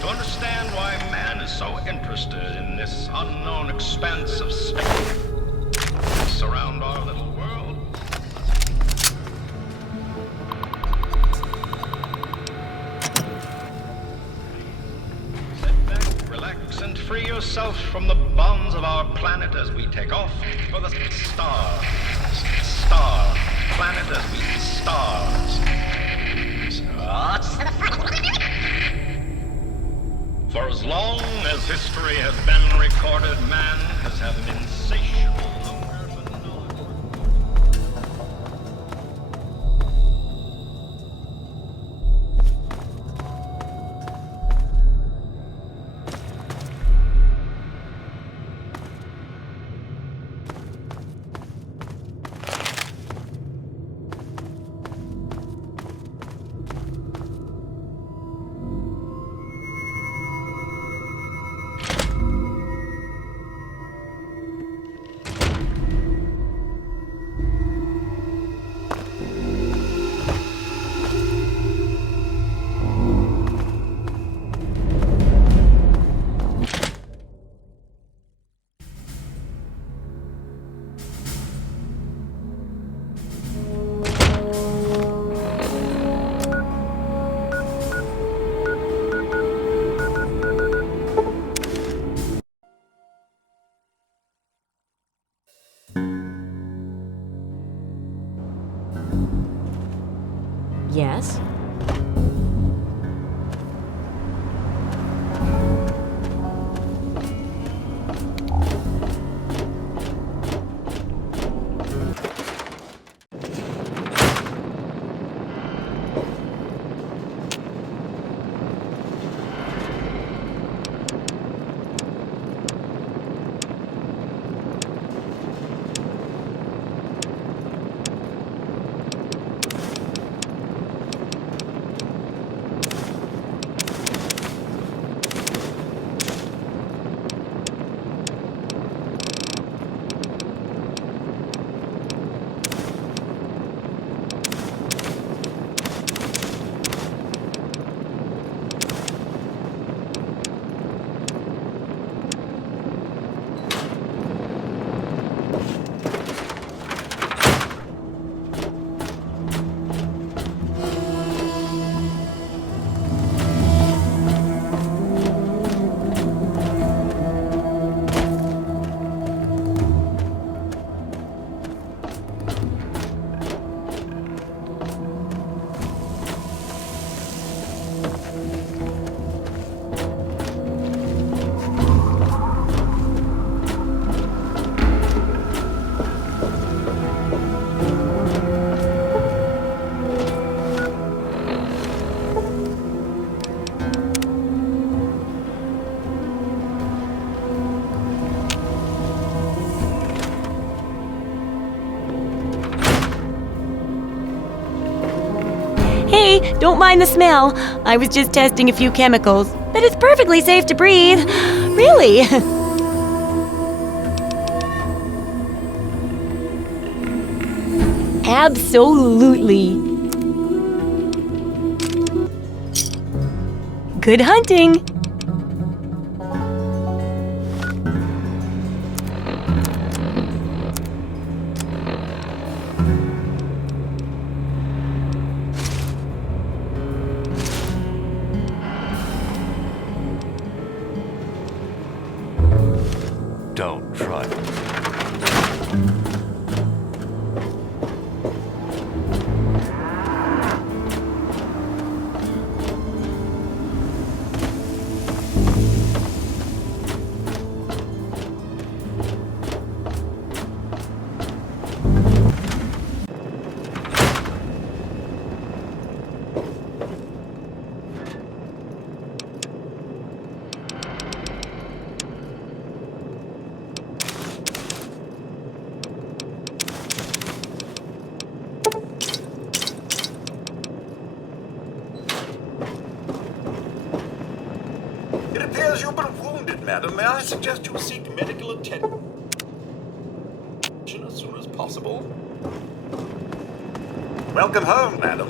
To understand why man is so interested in this unknown expanse of space surround our little world. Sit back, relax, and free yourself from the bonds of our planet as we take off for the stars. Star planet as we stars. For as long as history has been recorded, man has had an insatiable hunger for knowledge. Yes? Hey, don't mind the smell. I was just testing a few chemicals, but it's perfectly safe to breathe. Really? Absolutely. Good hunting. Don't try. It appears you've been wounded, madam. May I suggest you seek medical attention as soon as possible? Welcome home, madam.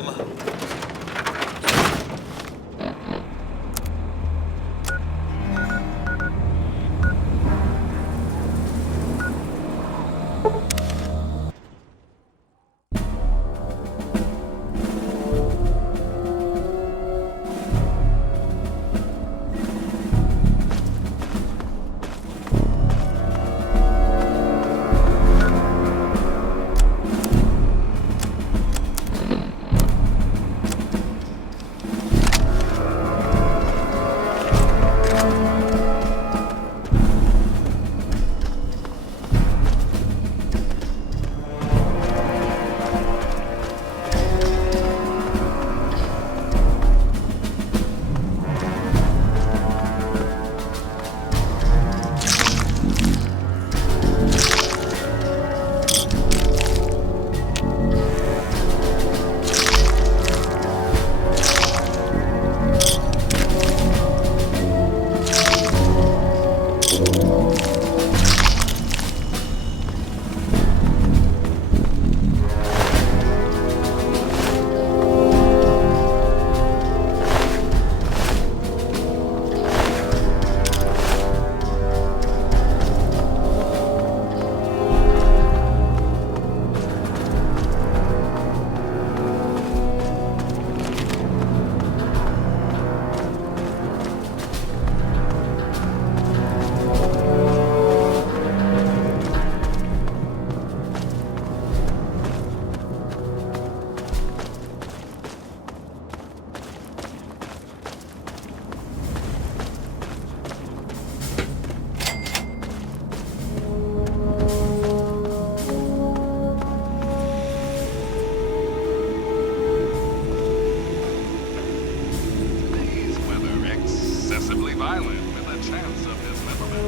Today's weather excessively violent with a chance of dismemberment.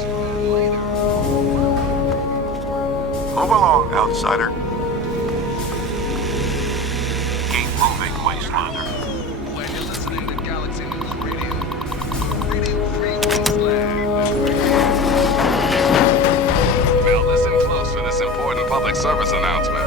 Tune later. Move along, outsider. Keep moving, Wastelander. When you're listening to Galaxy News Radio. Radio Free Wasteland. Now listen close for this important public service announcement.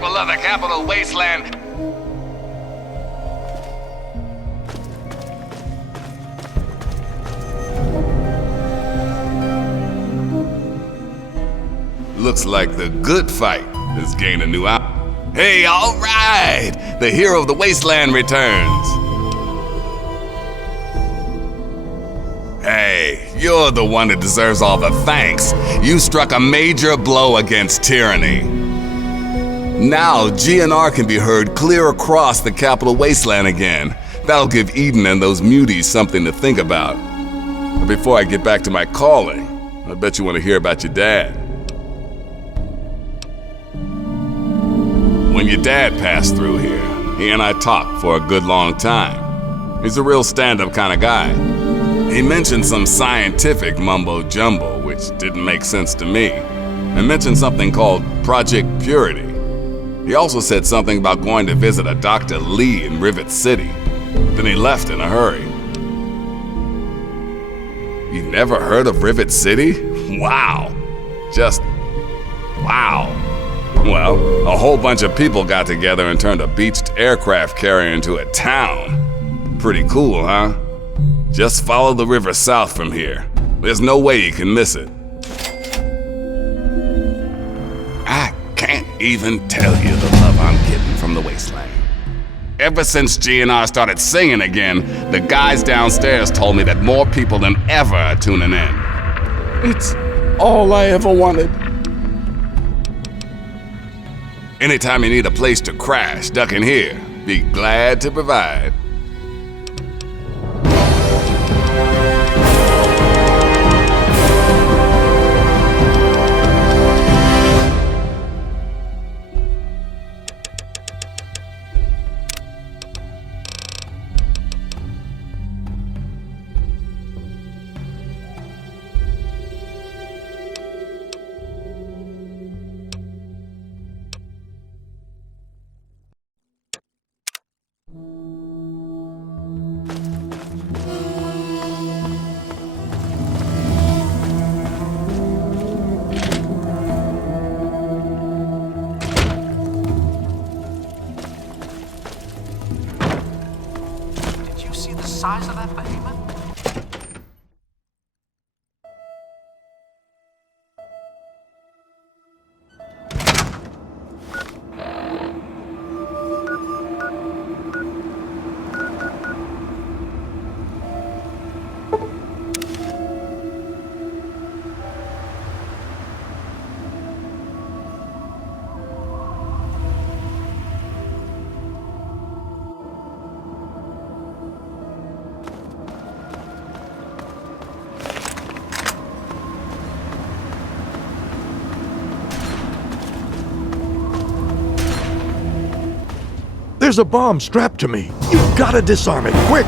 people of the Capital Wasteland. Looks like the good fight has gained a new out. Hey, all right! The hero of the wasteland returns. Hey, you're the one that deserves all the thanks. You struck a major blow against tyranny. Now, GNR can be heard clear across the Capital Wasteland again. That'll give Eden and those muties something to think about. But before I get back to my calling, I bet you want to hear about your dad. When your dad passed through here, he and I talked for a good long time. He's a real stand-up kind of guy. He mentioned some scientific mumbo-jumbo, which didn't make sense to me, and mentioned something called Project Purity. He also said something about going to visit a Dr. Lee in Rivet City. Then he left in a hurry. You never heard of Rivet City? Wow. Just wow. Well, a whole bunch of people got together and turned a beached aircraft carrier into a town. Pretty cool, huh? Just follow the river south from here. There's no way you can miss it. I can't even tell you the love I'm getting from the wasteland. Ever since GNR started singing again, the guys downstairs told me that more people than ever are tuning in. It's all I ever wanted. Anytime you need a place to crash, duck in here. Be glad to provide. Size of that behemoth? There's a bomb strapped to me. You've got to disarm it, quick!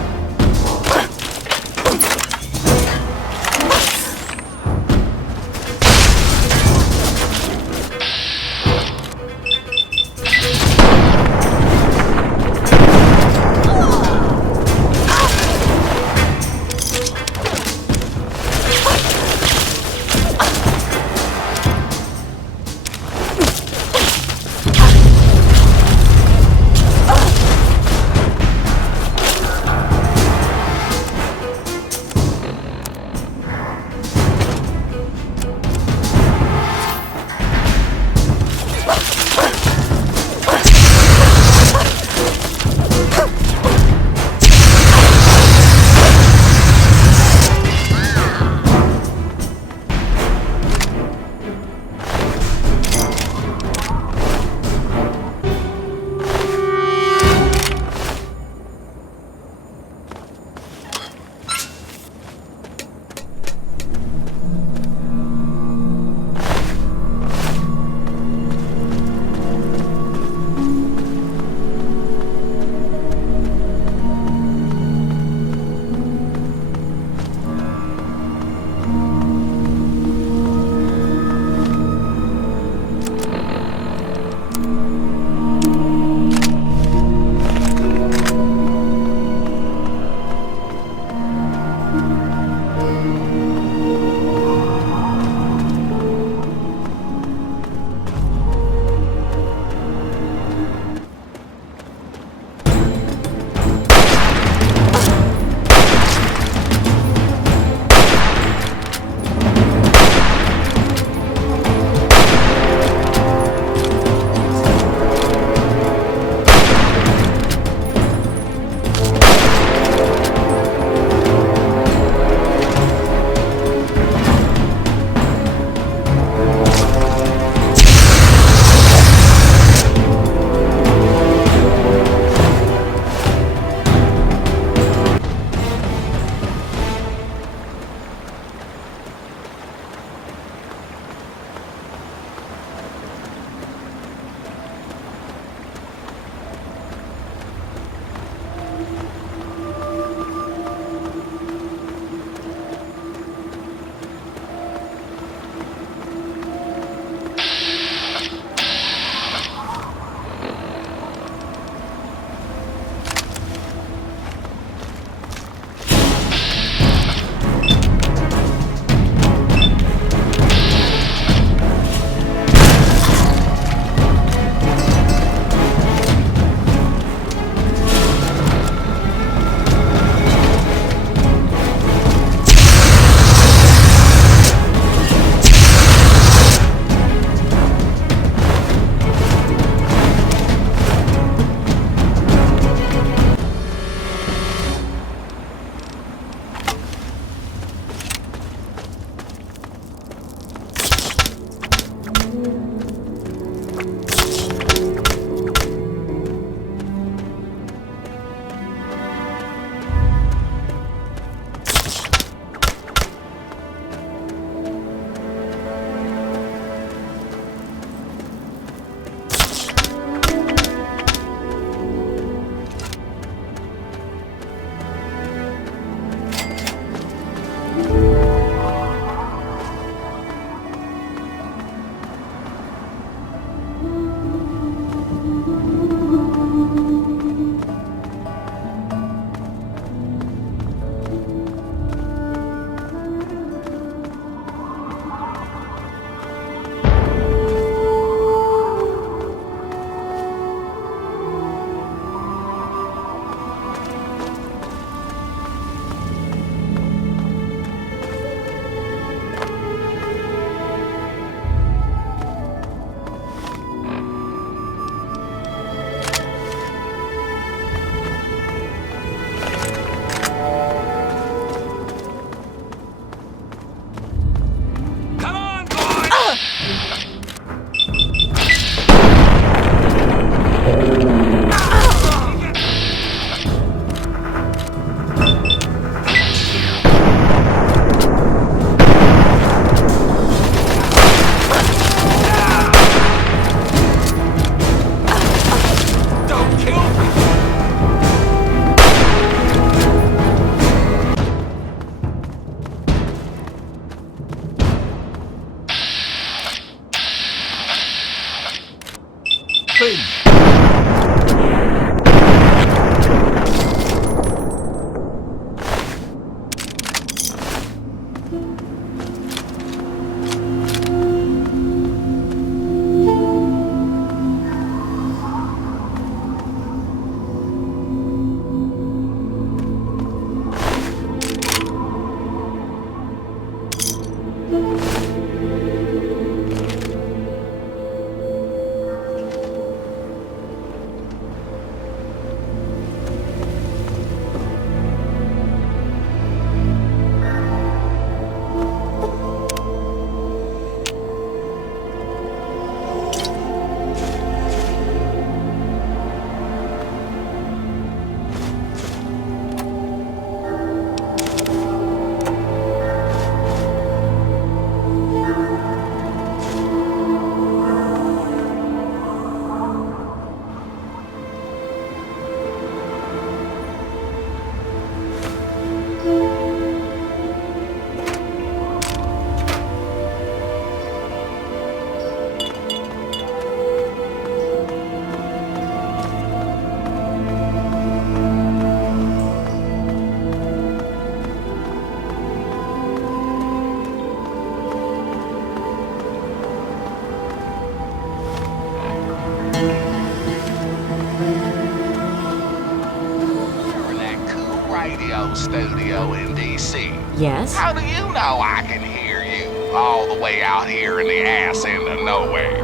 radio studio in D.C. Yes? How do you know I can hear you all the way out here in the ass end of nowhere?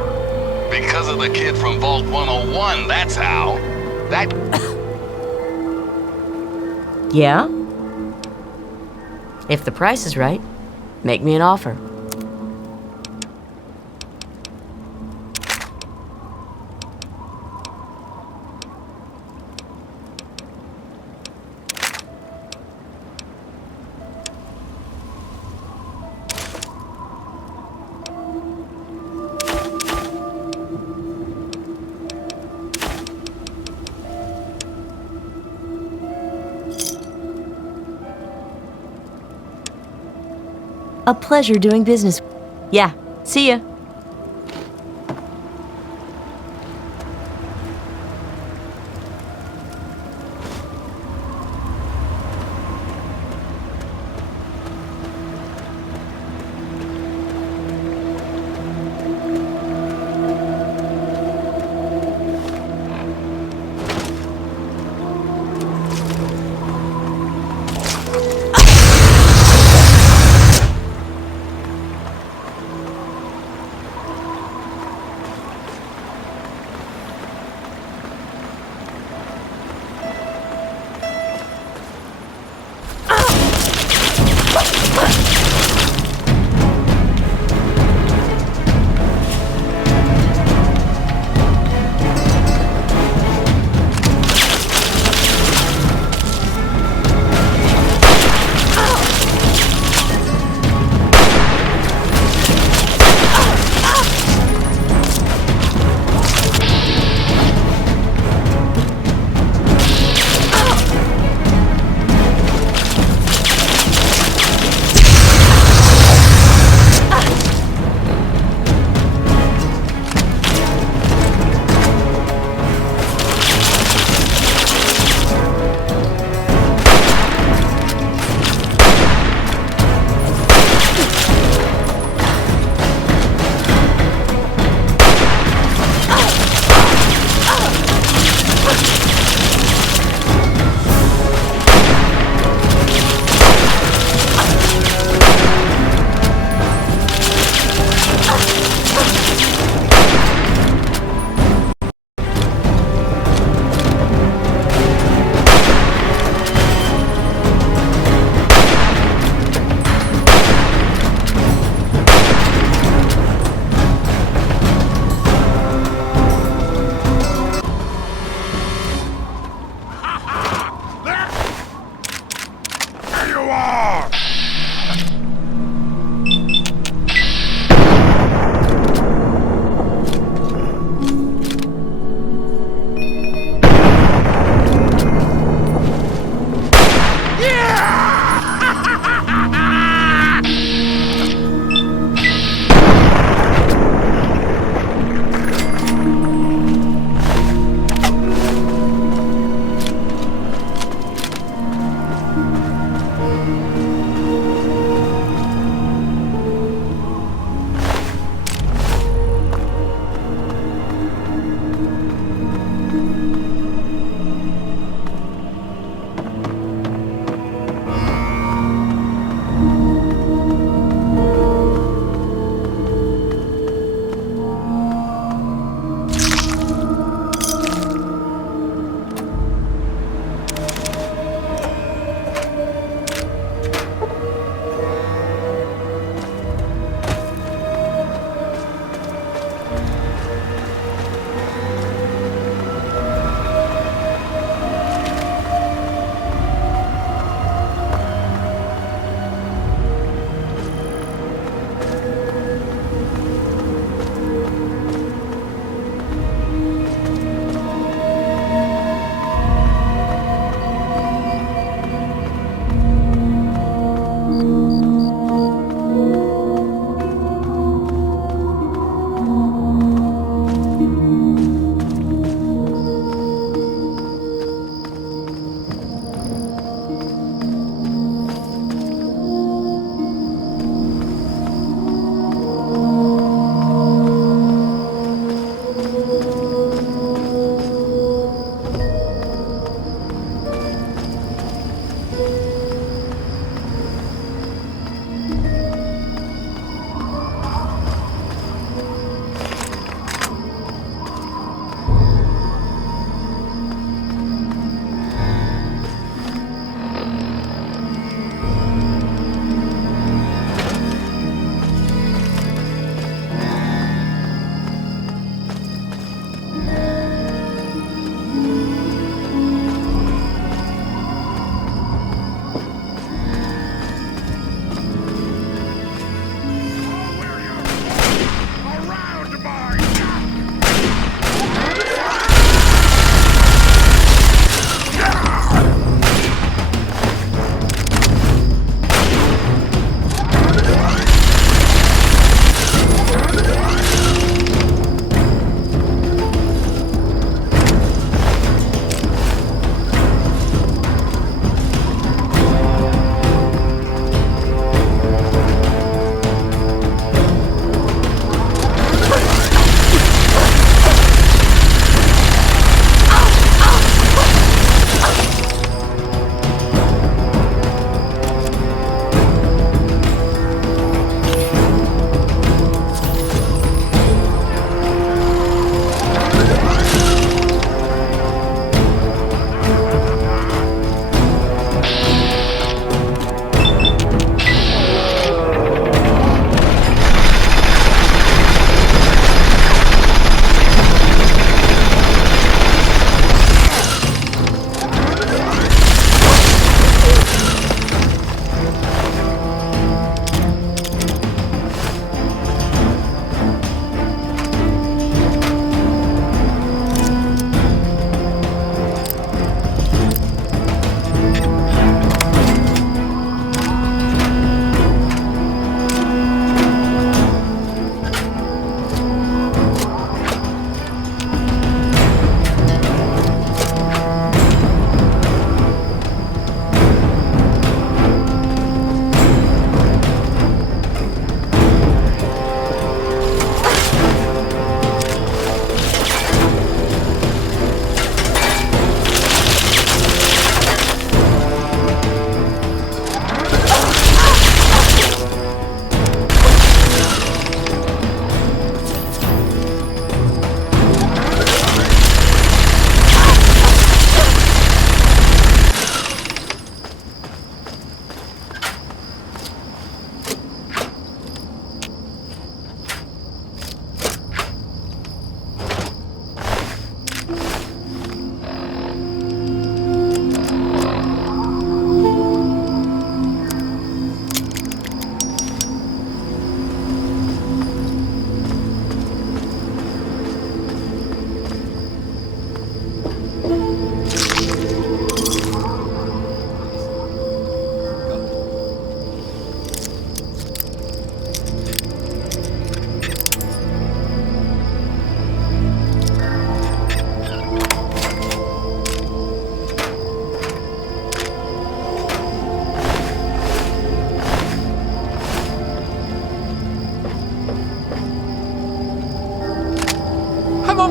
Because of the kid from Vault 101, that's how. That Yeah? If the price is right, make me an offer. A pleasure doing business. Yeah, see ya.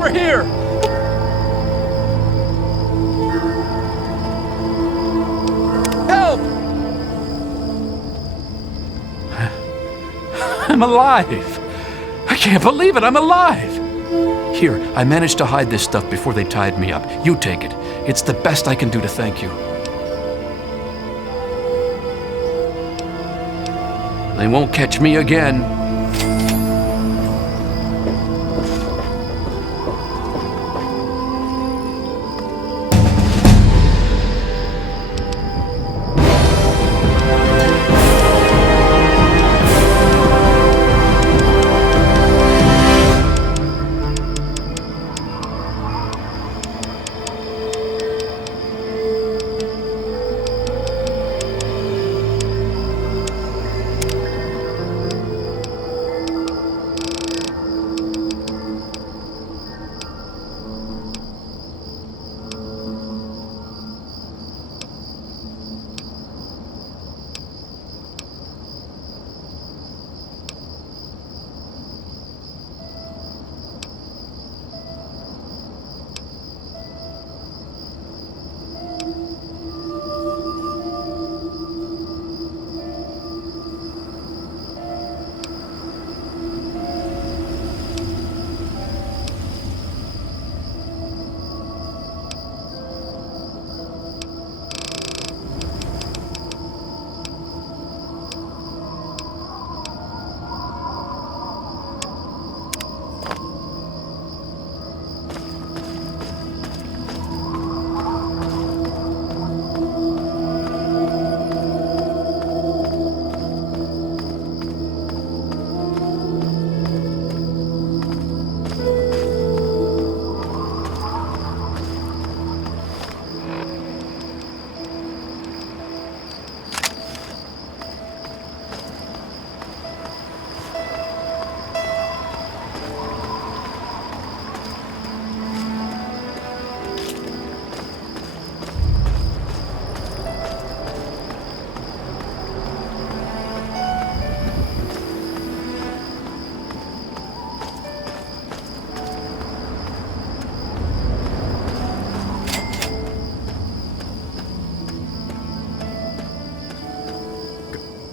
Over here! Help! I'm alive! I can't believe it, I'm alive! Here, I managed to hide this stuff before they tied me up. You take it. It's the best I can do to thank you. They won't catch me again.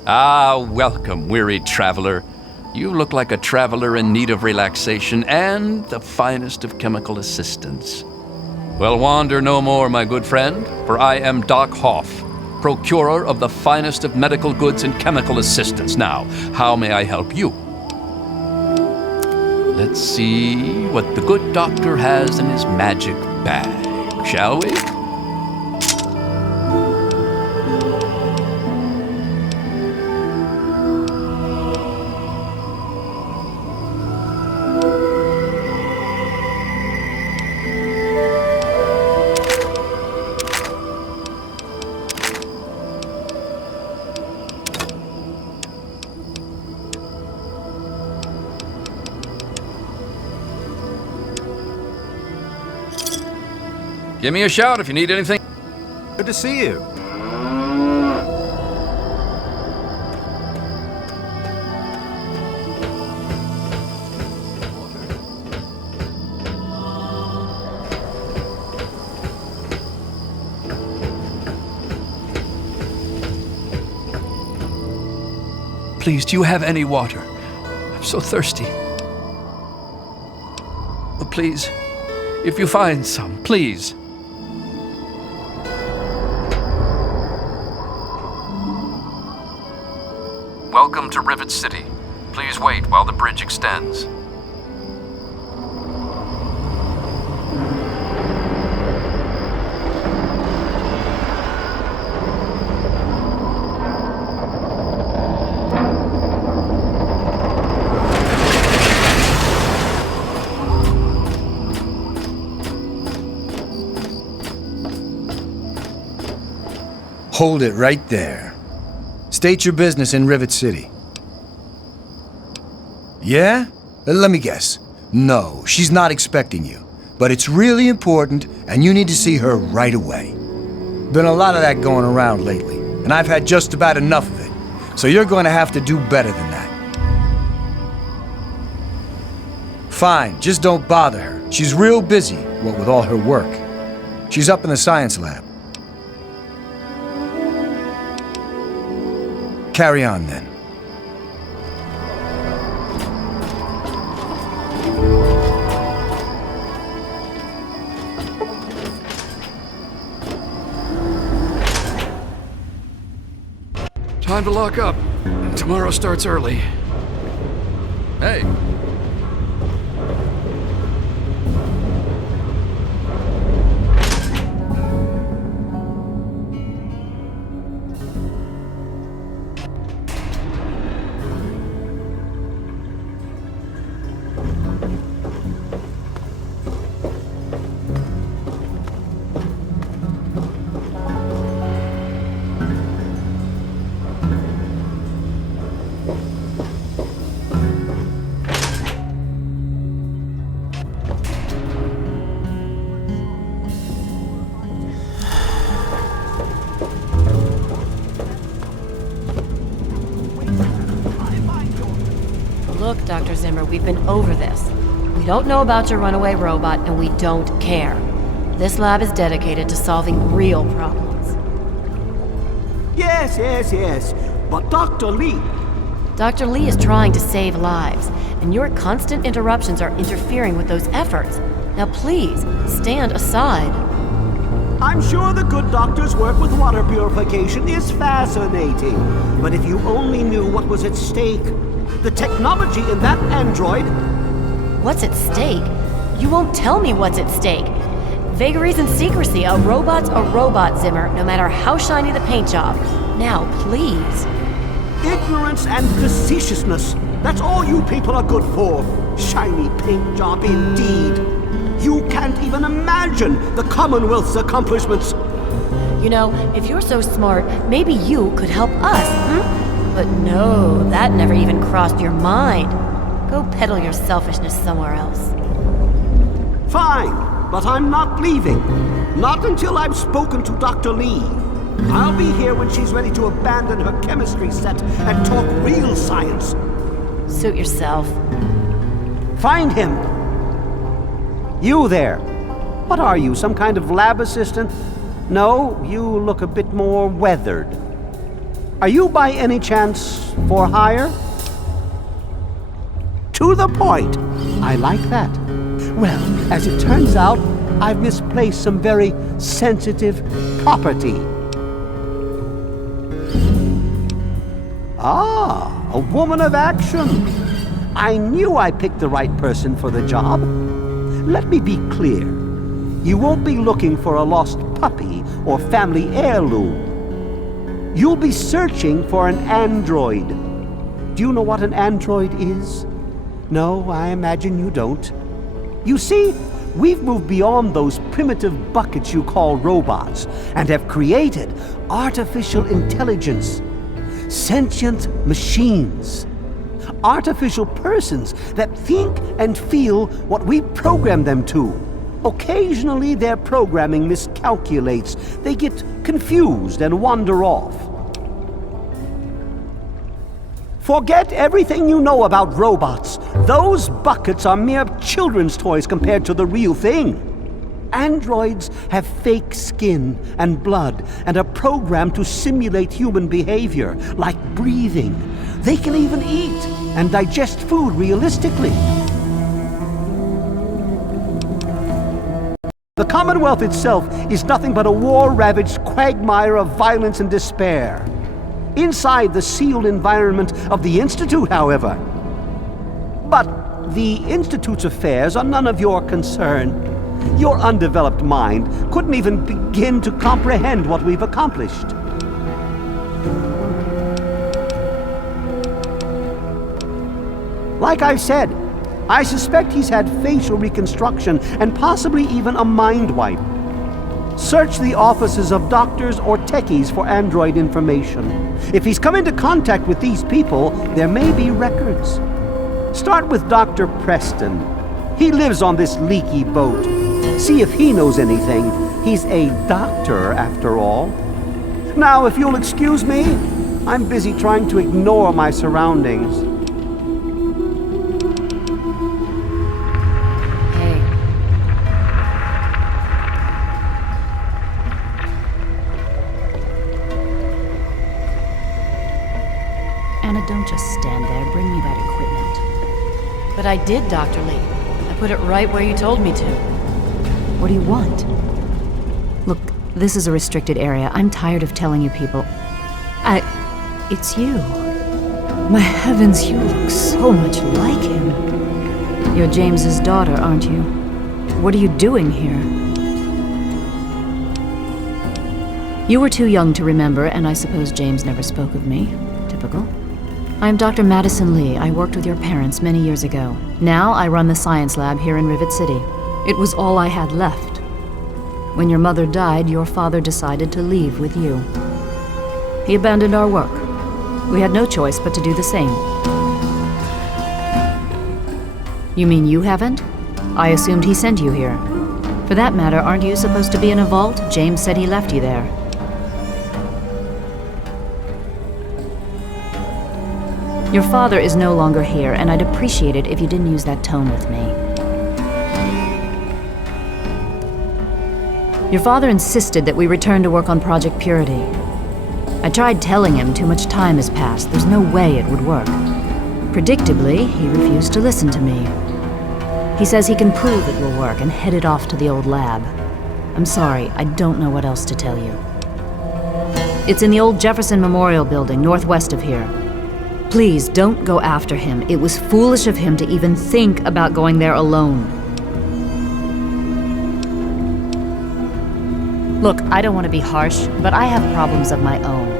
Ah, welcome, weary traveler. You look like a traveler in need of relaxation and the finest of chemical assistance. Well, wander no more, my good friend, for I am Doc Hoff, procurer of the finest of medical goods and chemical assistance. Now, how may I help you? Let's see what the good doctor has in his magic bag, shall we? Give me a shout if you need anything. Good to see you. Please, do you have any water? I'm so thirsty. Oh, please, if you find some, please. Welcome to Rivet City. Please wait while the bridge extends. Hold it right there. State your business in Rivet City. Yeah? Let me guess. No, she's not expecting you. But it's really important, and you need to see her right away. Been a lot of that going around lately, and I've had just about enough of it. So you're going to have to do better than that. Fine, just don't bother her. She's real busy, what with all her work. She's up in the science lab. Carry on, then. Time to lock up. Tomorrow starts early. Hey. Look, Dr. Zimmer, we've been over this. We don't know about your runaway robot, and we don't care. This lab is dedicated to solving real problems. Yes. But Dr. Lee... Dr. Lee is trying to save lives, and your constant interruptions are interfering with those efforts. Now please, stand aside. I'm sure the good doctor's work with water purification is fascinating. But if you only knew what was at stake, the technology in that android... What's at stake? You won't tell me what's at stake. Vagaries and secrecy. A robot's a robot, Zimmer, no matter how shiny the paint job. Now, please. Ignorance and facetiousness. That's all you people are good for. Shiny paint job indeed. You can't even imagine the Commonwealth's accomplishments. You know, if you're so smart, maybe you could help us, But no, that never even crossed your mind. Go peddle your selfishness somewhere else. Fine, but I'm not leaving. Not until I've spoken to Dr. Lee. I'll be here when she's ready to abandon her chemistry set and talk real science. Suit yourself. Find him. You there. What are you, some kind of lab assistant? No, you look a bit more weathered. Are you by any chance for hire? To the point. I like that. Well, as it turns out, I've misplaced some very sensitive property. Ah, a woman of action. I knew I picked the right person for the job. Let me be clear. You won't be looking for a lost puppy or family heirloom. You'll be searching for an android. Do you know what an android is? No, I imagine you don't. You see, we've moved beyond those primitive buckets you call robots and have created artificial intelligence, sentient machines, artificial persons that think and feel what we program them to. Occasionally, their programming miscalculates. They get confused and wander off. Forget everything you know about robots. Those buckets are mere children's toys compared to the real thing. Androids have fake skin and blood and are programmed to simulate human behavior, like breathing. They can even eat and digest food realistically. The Commonwealth itself is nothing but a war-ravaged quagmire of violence and despair. Inside the sealed environment of the Institute, however. But the Institute's affairs are none of your concern. Your undeveloped mind couldn't even begin to comprehend what we've accomplished. Like I said, I suspect he's had facial reconstruction and possibly even a mind wipe. Search the offices of doctors or techies for android information. If he's come into contact with these people, there may be records. Start with Dr. Preston. He lives on this leaky boat. See if he knows anything. He's a doctor, after all. Now, if you'll excuse me, I'm busy trying to ignore my surroundings. Hey, don't just stand there. Bring me that equipment. But I did, Dr. Lee. I put it right where you told me to. What do you want? Look, this is a restricted area. I'm tired of telling you people. It's you. My heavens, you look so much like him. You're James's daughter, aren't you? What are you doing here? You were too young to remember, and I suppose James never spoke of me. Typical. I am Dr. Madison Lee. I worked with your parents many years ago. Now I run the science lab here in Rivet City. It was all I had left. When your mother died, your father decided to leave with you. He abandoned our work. We had no choice but to do the same. You mean you haven't? I assumed he sent you here. For that matter, aren't you supposed to be in a vault? James said he left you there. Your father is no longer here, and I'd appreciate it if you didn't use that tone with me. Your father insisted that we return to work on Project Purity. I tried telling him too much time has passed. There's no way it would work. Predictably, he refused to listen to me. He says he can prove it will work and headed off to the old lab. I'm sorry, I don't know what else to tell you. It's in the old Jefferson Memorial Building, northwest of here. Please, don't go after him. It was foolish of him to even think about going there alone. Look, I don't want to be harsh, but I have problems of my own.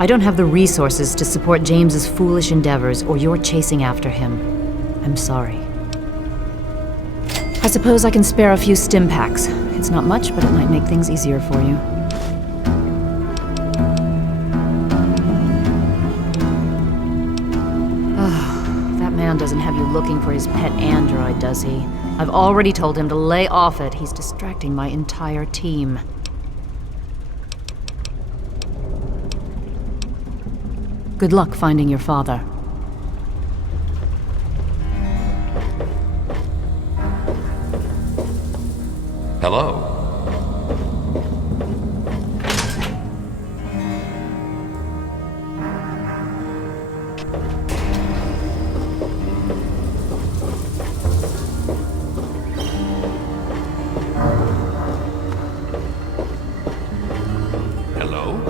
I don't have the resources to support James's foolish endeavors, or your chasing after him. I'm sorry. I suppose I can spare a few stim packs. It's not much, but it might make things easier for you. That man doesn't have you looking for his pet android, does he? I've already told him to lay off it. He's distracting my entire team. Good luck finding your father. Hello. Hello?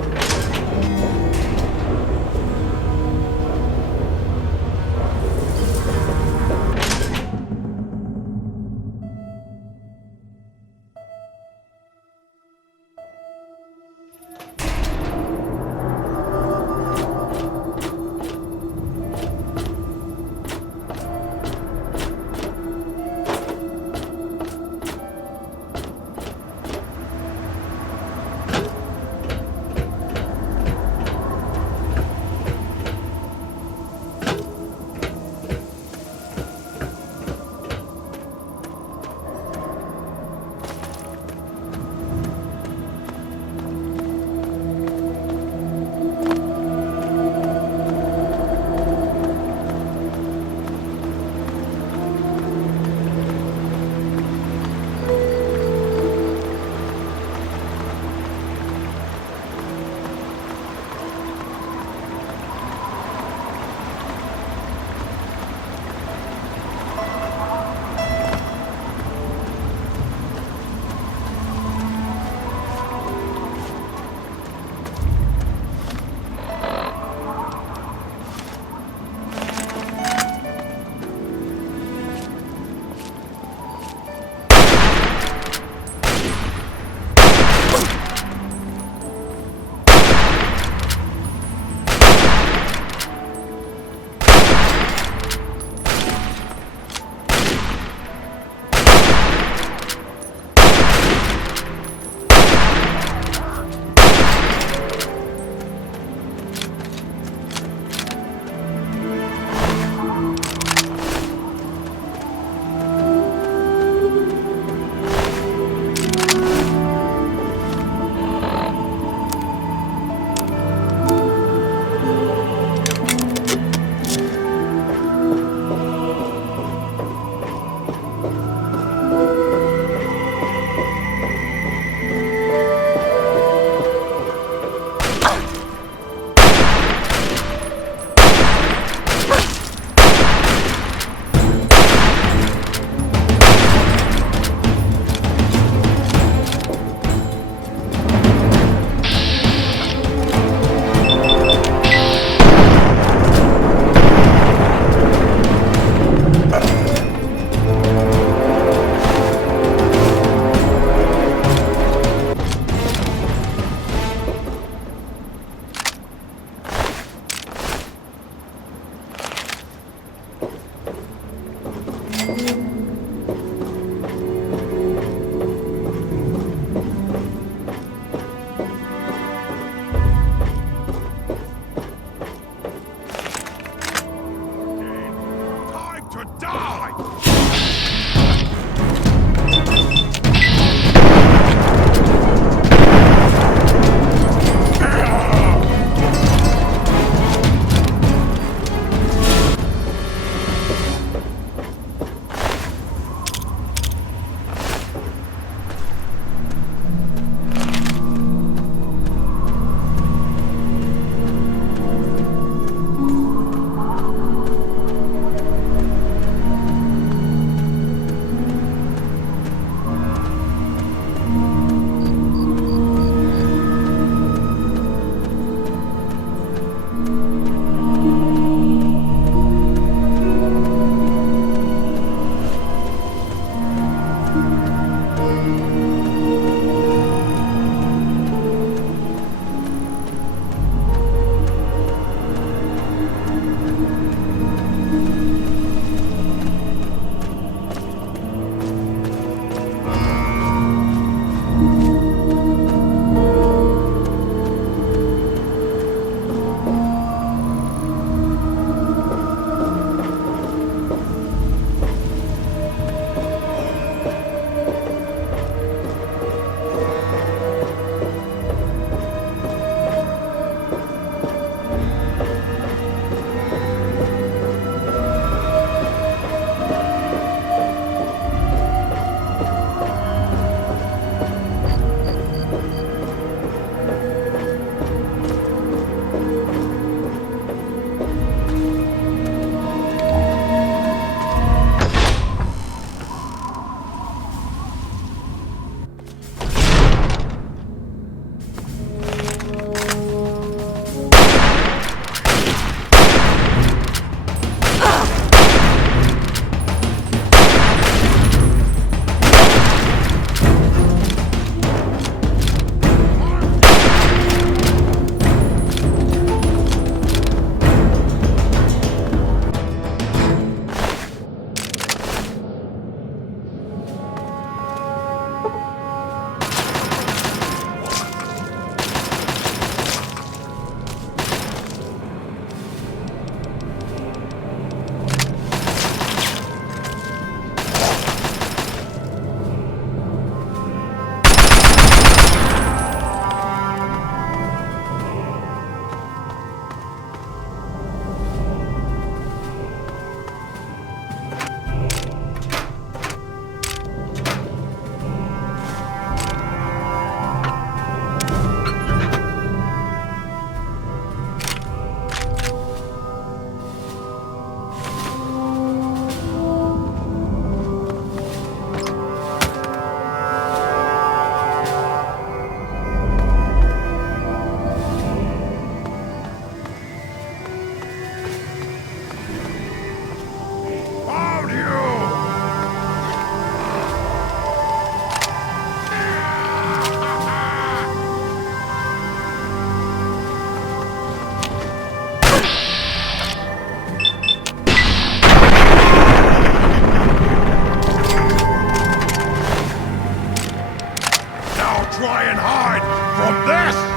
try and hide from this!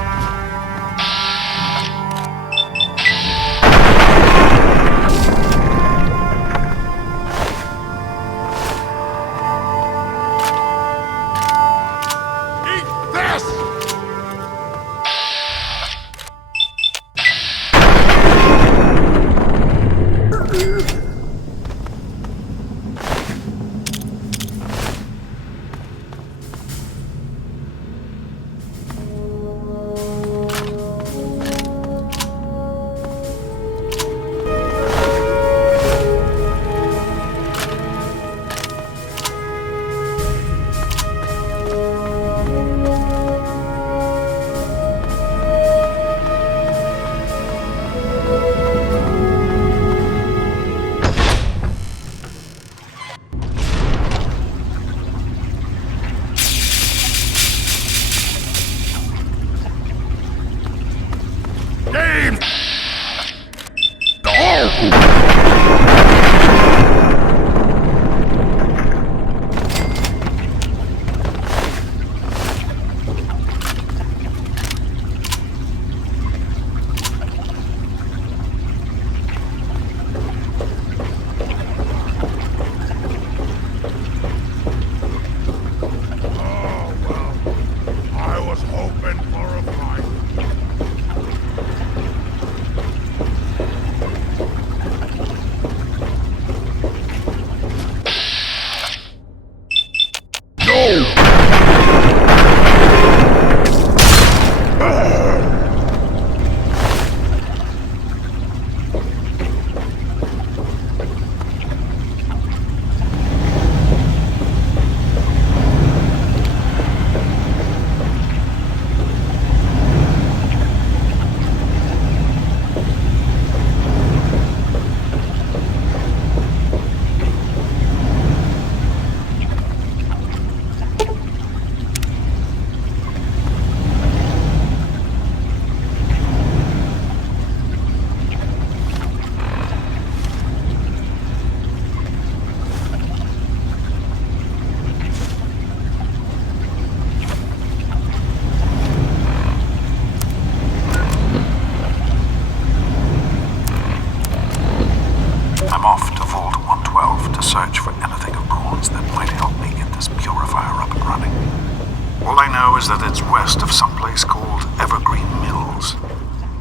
Is that it's west of some place called Evergreen Mills,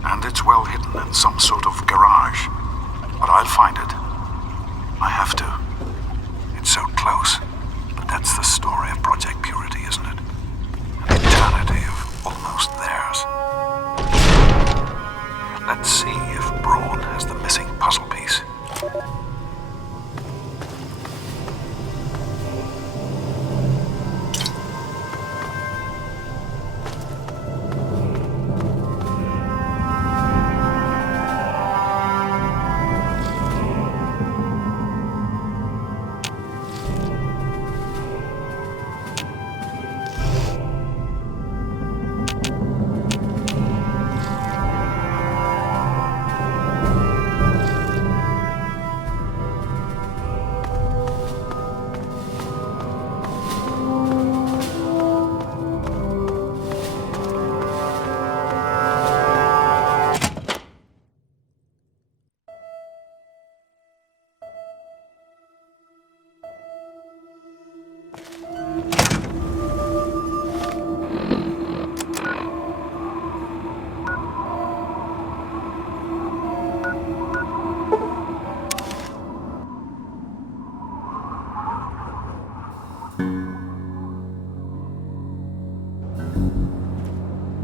and it's well hidden in some sort of garage. But I'll find it. I have to. It's so close, but that's the story of Project Purity, isn't it? An eternity of almost theirs. Let's see if Braun has the missing puzzle piece.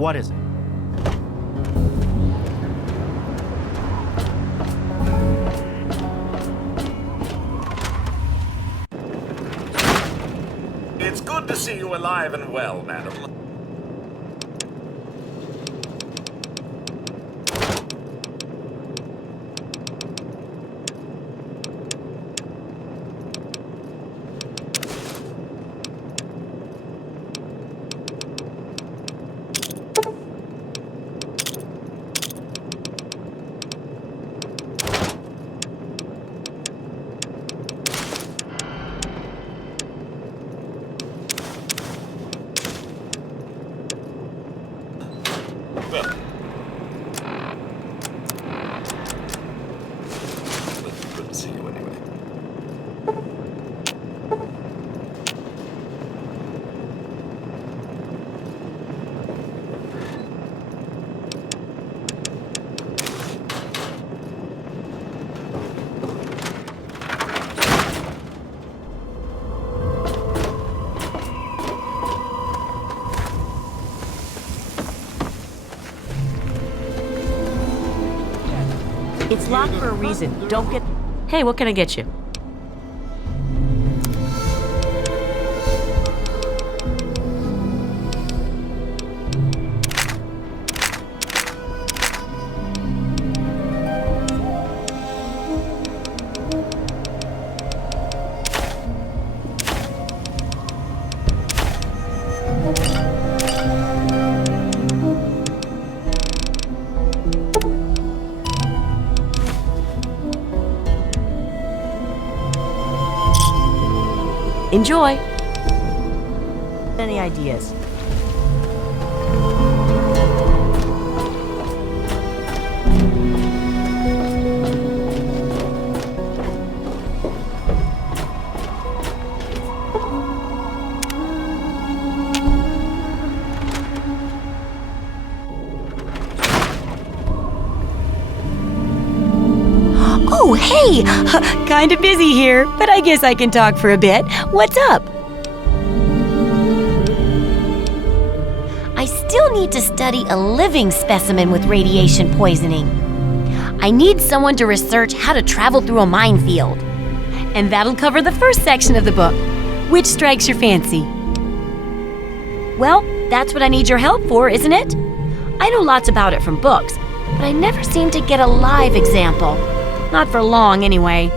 What is it? It's good to see you alive and well, madam. It's locked for a reason. Don't get... Hey, what can I get you? Enjoy! Any ideas? Oh, hey! Kinda busy here, but I guess I can talk for a bit. What's up? I still need to study a living specimen with radiation poisoning. I need someone to research how to travel through a minefield. And that'll cover the first section of the book. Which strikes your fancy? Well, that's what I need your help for, isn't it? I know lots about it from books, but I never seem to get a live example. Not for long, anyway.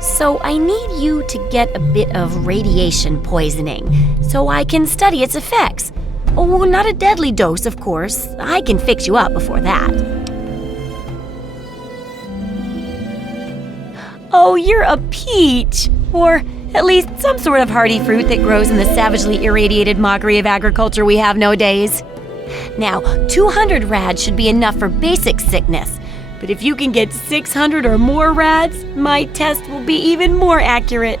So I need you to get a bit of radiation poisoning, so I can study its effects. Oh, not a deadly dose, of course. I can fix you up before that. Oh, you're a peach! Or at least some sort of hardy fruit that grows in the savagely irradiated mockery of agriculture we have nowadays. Now, 200 rads should be enough for basic sickness. But if you can get 600 or more rads, my test will be even more accurate.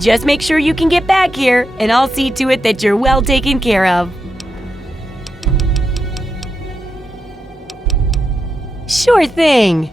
Just make sure you can get back here, and I'll see to it that you're well taken care of. Sure thing.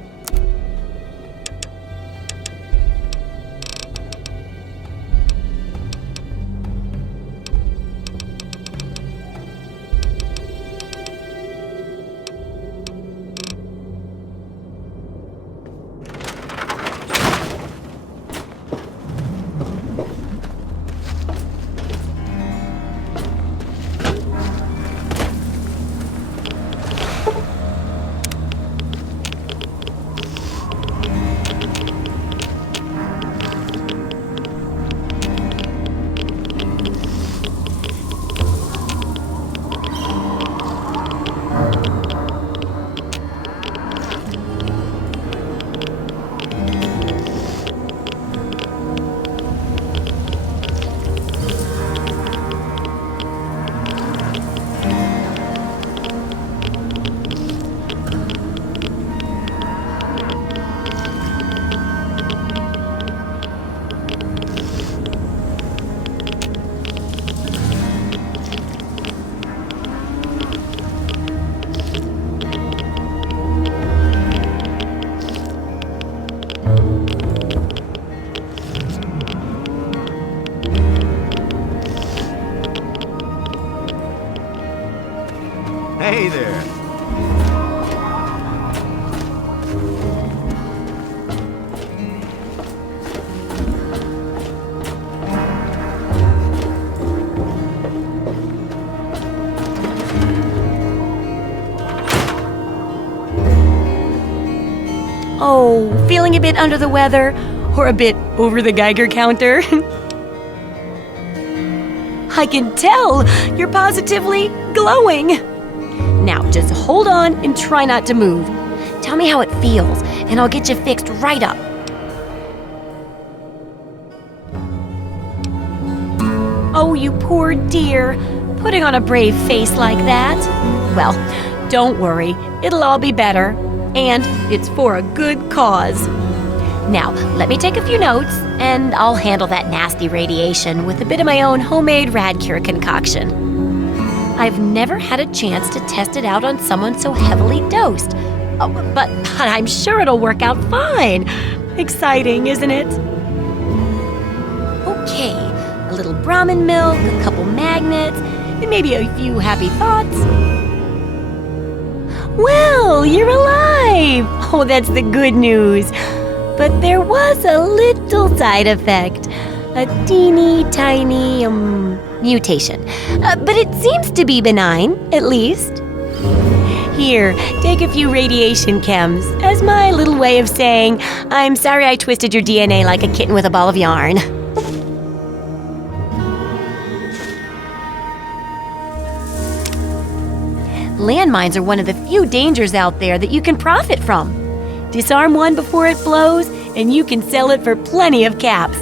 Hey there. Oh, feeling a bit under the weather? Or a bit over the Geiger counter? I can tell! You're positively glowing! Now, just hold on and try not to move. Tell me how it feels, and I'll get you fixed right up. Oh, you poor dear. Putting on a brave face like that. Well, don't worry. It'll all be better. And it's for a good cause. Now, let me take a few notes, and I'll handle that nasty radiation with a bit of my own homemade Radcure concoction. I've never had a chance to test it out on someone so heavily dosed. Oh, but I'm sure it'll work out fine. Exciting, isn't it? Okay, a little Brahmin milk, a couple magnets, and maybe a few happy thoughts. Well, you're alive! alive! Oh, that's the good news. But there was a little side effect. A teeny tiny, mutation. But it seems to be benign, at least. Here, take a few radiation chems as my little way of saying, I'm sorry I twisted your DNA like a kitten with a ball of yarn. Landmines are one of the few dangers out there that you can profit from. Disarm one before it blows, and you can sell it for plenty of caps.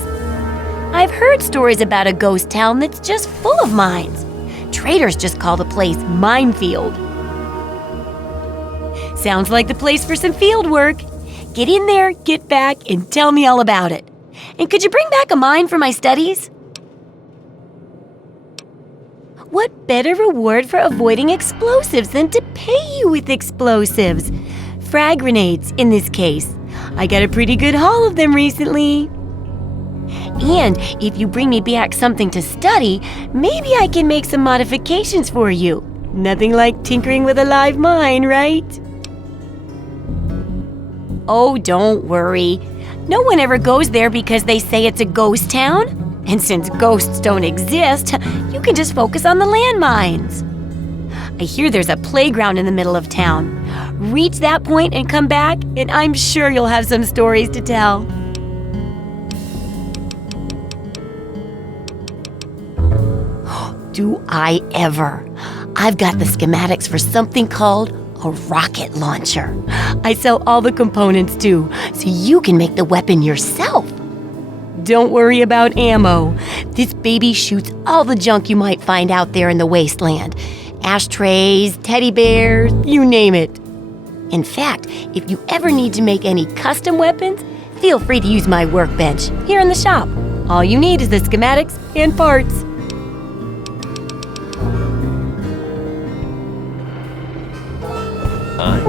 I've heard stories about a ghost town that's just full of mines. Traders just call the place Minefield. Sounds like the place for some field work. Get in there, get back, and tell me all about it. And could you bring back a mine for my studies? What better reward for avoiding explosives than to pay you with explosives? Frag grenades, in this case. I got a pretty good haul of them recently. And if you bring me back something to study, maybe I can make some modifications for you. Nothing like tinkering with a live mine, right? Oh, don't worry. No one ever goes there because they say it's a ghost town. And since ghosts don't exist, you can just focus on the landmines. I hear there's a playground in the middle of town. Reach that point and come back, and I'm sure you'll have some stories to tell. Do I ever? I've got the schematics for something called a rocket launcher. I sell all the components too, so you can make the weapon yourself. Don't worry about ammo. This baby shoots all the junk you might find out there in the wasteland. Ashtrays, teddy bears, you name it. In fact, if you ever need to make any custom weapons, feel free to use my workbench here in the shop. All you need is the schematics and parts. I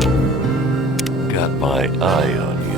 got my eye on you.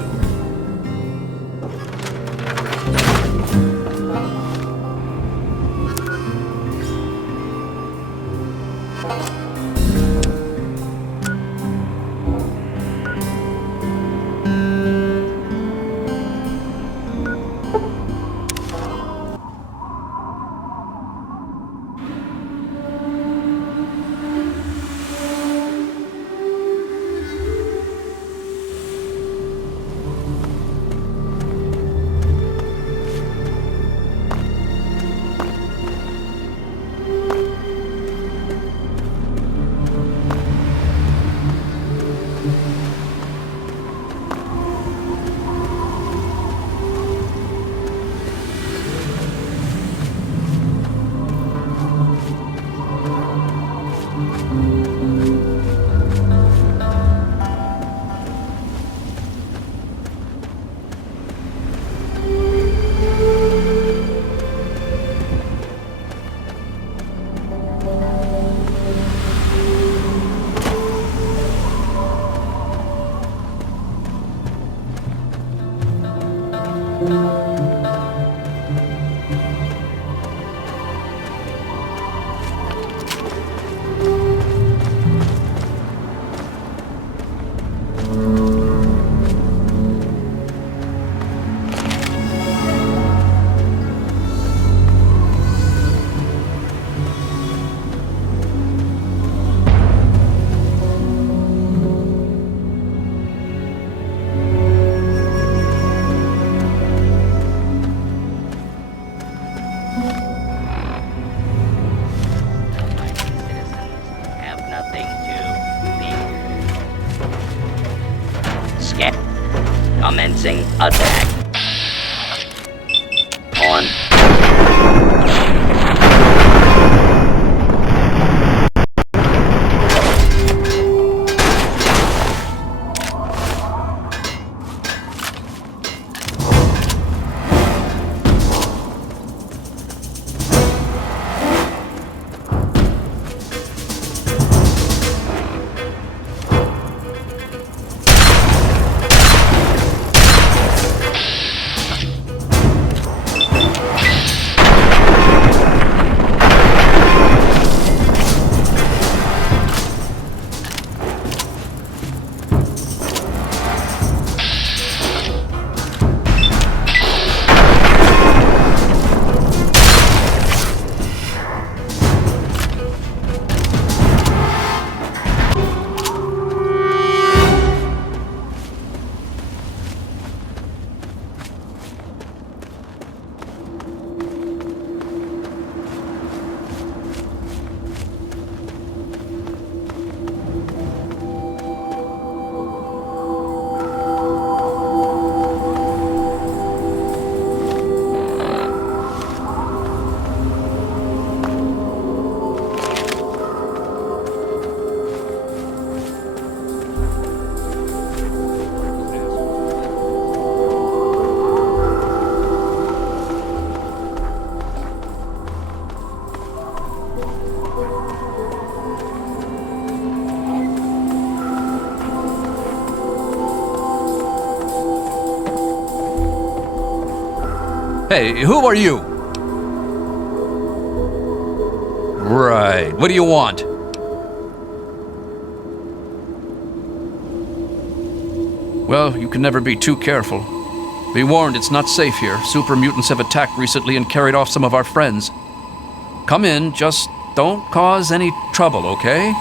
Commencing attack. On. Hey, who are you? Right. What do you want? Well, you can never be too careful. Be warned, it's not safe here. Super mutants have attacked recently and carried off some of our friends. Come in, just don't cause any trouble, okay?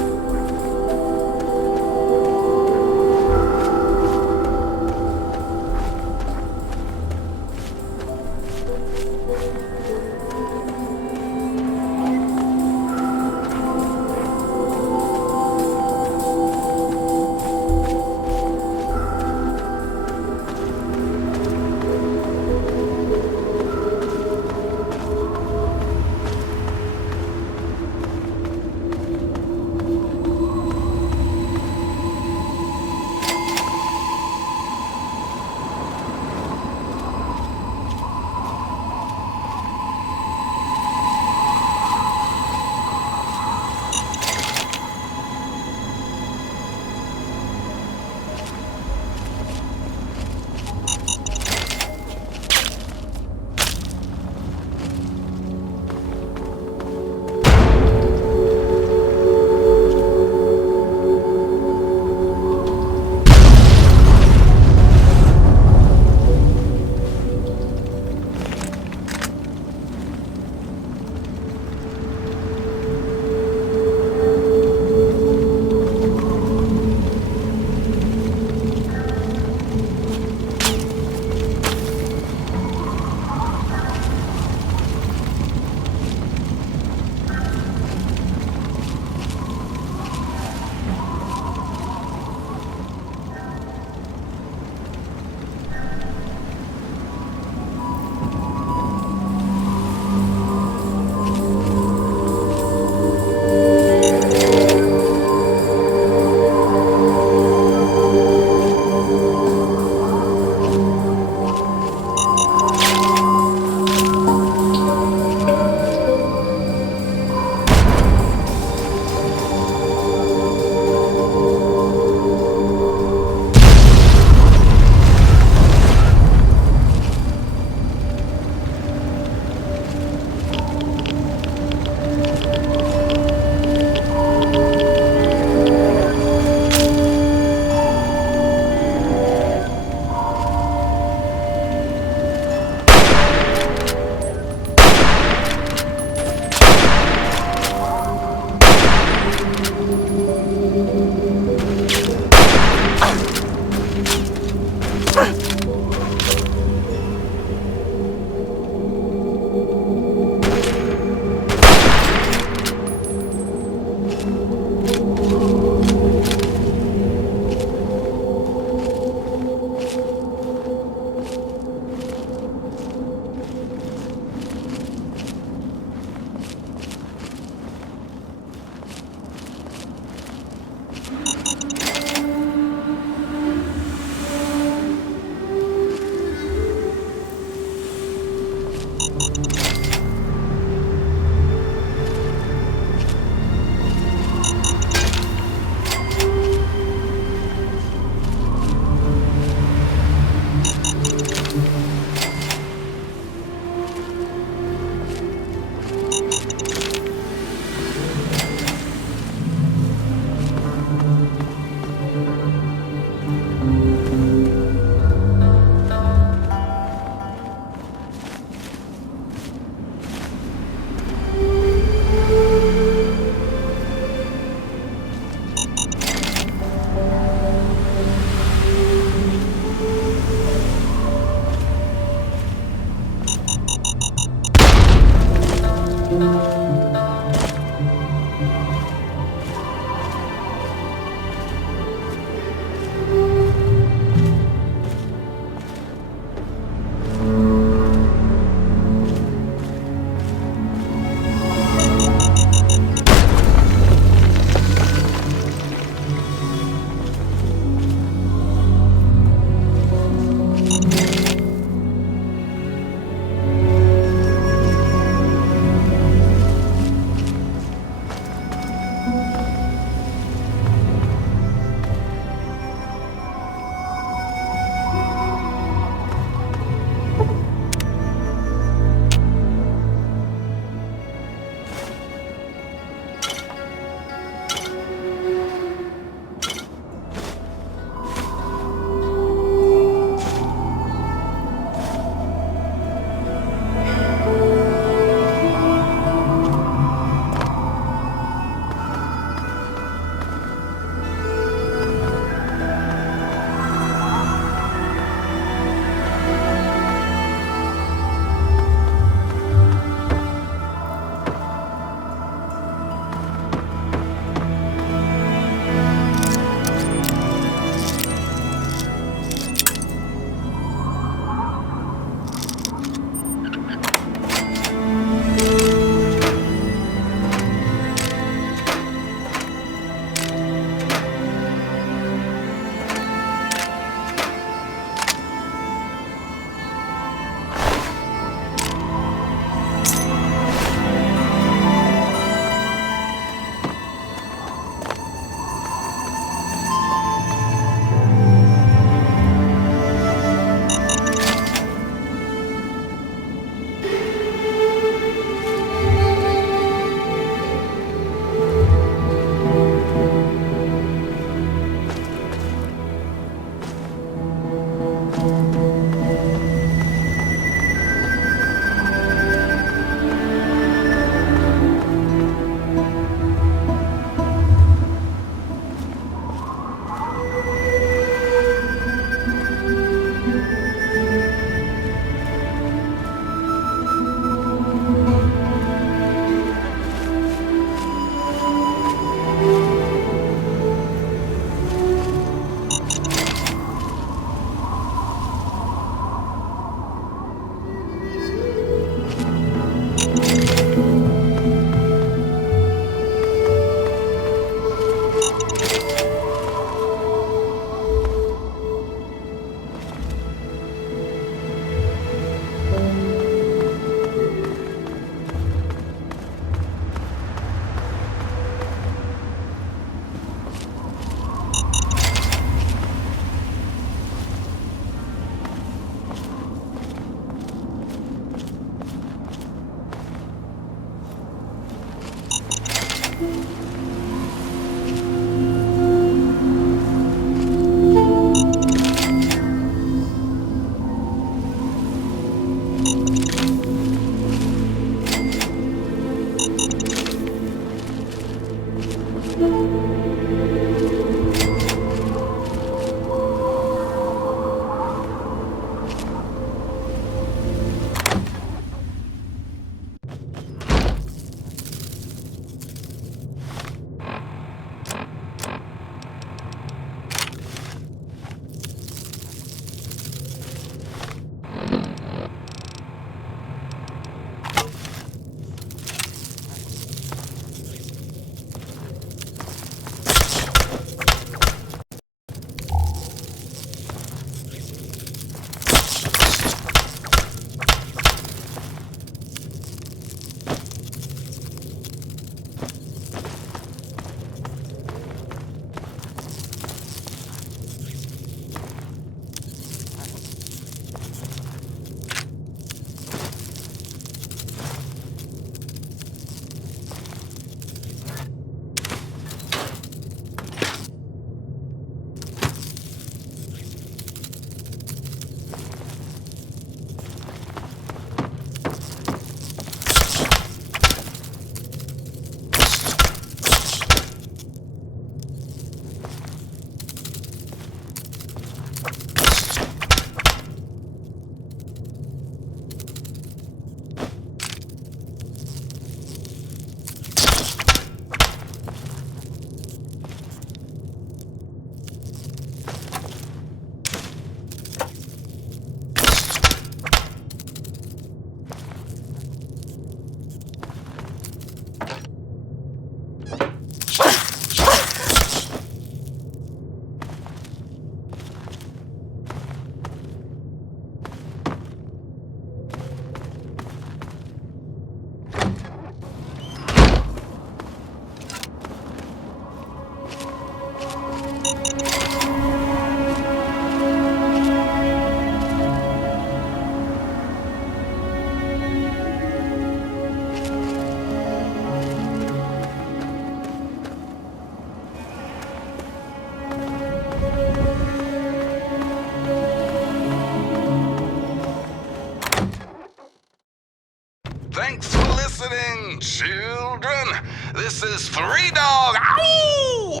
Thanks for listening, children. This is 3 Dog. Ow!